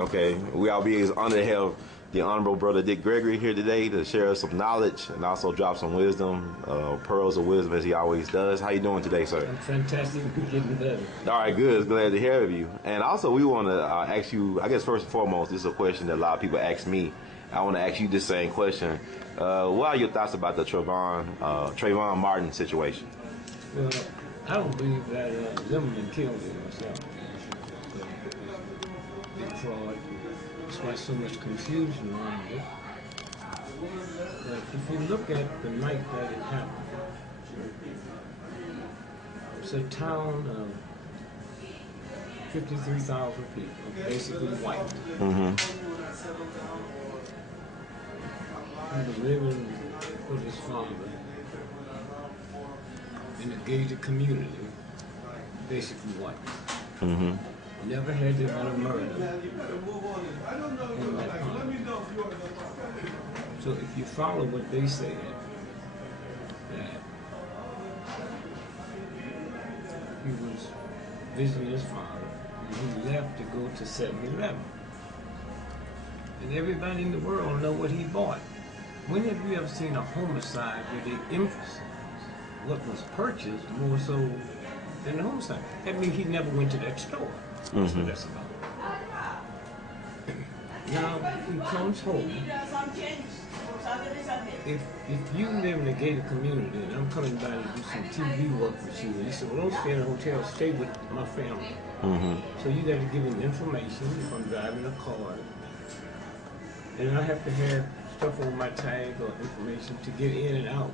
Okay, we all be honored to have the Honorable Brother Dick Gregory here today to share us some knowledge and also drop some wisdom, pearls of wisdom as he always does. How you doing today, sir? I'm fantastic. We're getting better. All right, good. Glad to hear of you. And also, we want to ask you, I guess first and foremost, this is a question that a lot of people ask me. I want to ask you this same question. What are your thoughts about the Trayvon Martin situation? Well, I don't believe that Zimmerman killed him himself. Big fraud. That's why so much confusion around it. But if you look at the night that it happened, it's a town of 53,000 people, basically white. Mm-hmm. He was living with his father in a gated community, basically white. Mm-hmm. Never had there been a murder in that community. So if you follow what they said, that he was visiting his father, and he left to go to 7-Eleven. And everybody in the world know what he bought. When have you ever seen a homicide where they emphasize what was purchased more so than the homicide? That means he never went to that store. That's what that's about. Now he comes home. If you live in a gated community and I'm coming by to do some TV work with you, and you say, well, don't stay in a hotel, stay with my family. Mm-hmm. So you got to give him information if I'm driving a car. And I have to have stuff on my tag or information to get in and out.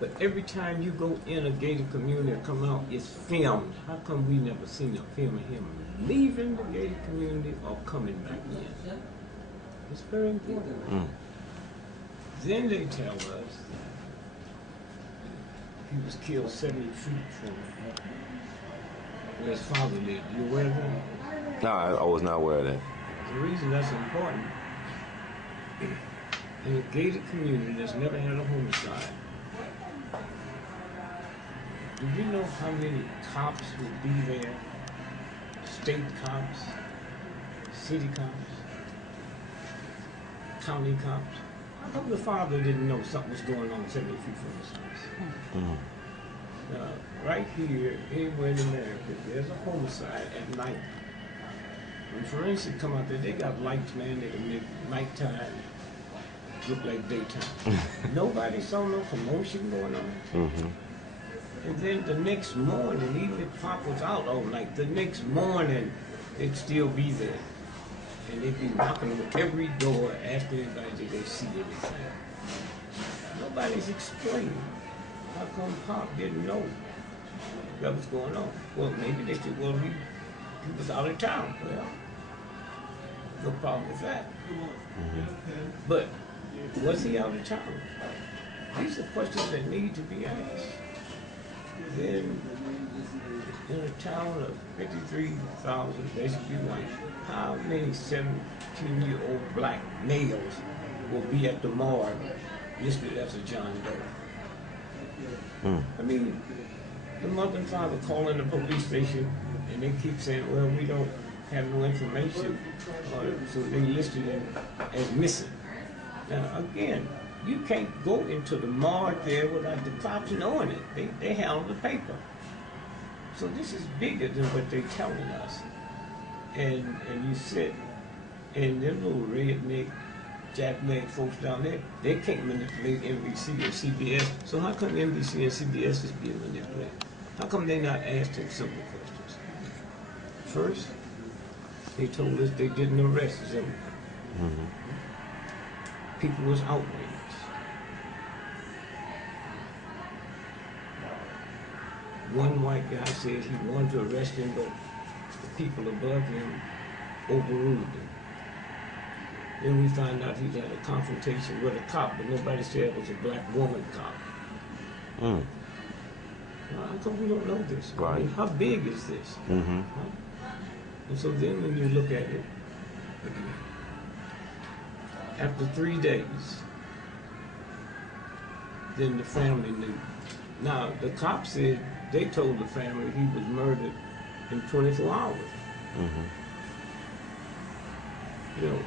But every time you go in a gated community and come out, it's filmed. How come we never seen a film of him leaving the gated community or coming back in? It's very important. Mm. Then they tell us that he was killed 70 feet from where his father lived. You aware of that? No, I was not aware of that. The reason that's important, in a gated community that's never had a homicide, do you know how many cops would be there? State cops, city cops, county cops. How come the father didn't know something was going on 70 feet from his house? Mm-hmm. Now, right here, anywhere in America, there's a homicide at night. When forensics come out there, they got lights, man, that can make nighttime look like daytime. Nobody saw no commotion going on. Mm-hmm. And then the next morning, even if Pop was out all night, the next morning, they'd still be there. And they'd be knocking on every door, asking everybody did they see anything. Nobody's explaining. How come Pop didn't know what was going on? Well, maybe they said, well, he was out of town. Well, no problem with that. Mm-hmm. But was he out of town? These are questions that need to be asked. Then, in a town of 53,000, basically white, how many 17-year-old black males will be at the morgue listed as a John Doe? Mm. I mean, the mother and father call in the police station and they keep saying, well, we don't have no information, so they listed him as missing. Now, again, you can't go into the morgue there without the cops knowing it. They handle the paper. So this is bigger than what they're telling us. And you sit, and them little redneck, jackleg folks down there, they can't manipulate NBC or CBS. So how come NBC and CBS is being manipulated? How come they're not asking simple questions? First, they told us they didn't arrest Zimmerman. Mm-hmm. People was outraged. One white guy said he wanted to arrest him, but the people above him overruled him. Then we found out he had a confrontation with a cop, but nobody said it was a black woman cop. Mm. Now, how come we don't know this? Right. I mean, how big is this? Mm-hmm. Huh? And so then when you look at it, after 3 days, then the family knew. Now, the cop said they told the family he was murdered in 24 hours. Mm-hmm. You know,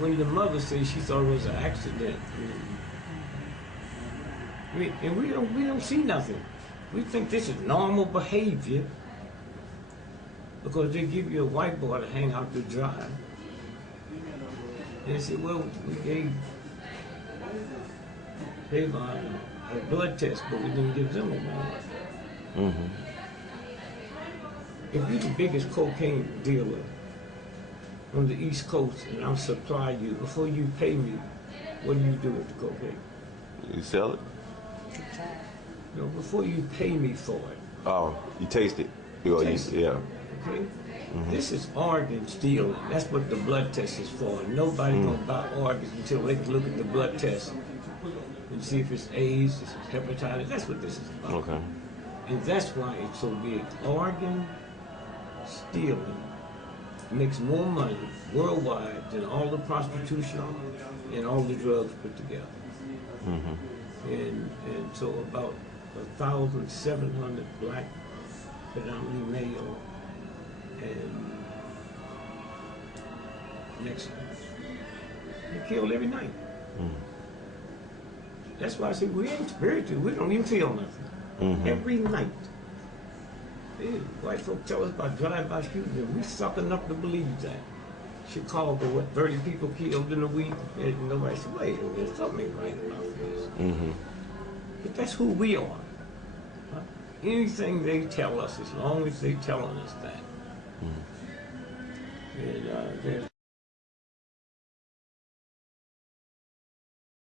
when the mother says she thought it was an accident, and we don't see nothing. We think this is normal behavior because they give you a whiteboard to hang out to dry. And they say, well, we gave Trayvon a blood test, but we didn't give Zimmerman one. If you're the biggest cocaine dealer on the East Coast and I'll supply you, before you pay me, what do you do with the cocaine? You sell it? You know, before you pay me for it. Oh, you taste it. Taste it. Yeah. Okay? This is organ stealing. That's what the blood test is for. Nobody gonna buy organs until they can look at the blood test and see if it's AIDS, if it's hepatitis. That's what this is about. Okay. And that's why it's so big. Organ stealing makes more money worldwide than all the prostitution and all the drugs put together. And so about 1,700 black, predominantly male, and Mexicans. They killed every night. That's why I say we ain't spiritual. We don't even feel nothing. Every night. White folk tell us about drive-by shootings. We sucking up to believe that. Chicago, what, 30 people killed in a week? And nobody said, wait, there's something right about this. But that's who we are. Anything they tell us, as long as they telling us that. And there's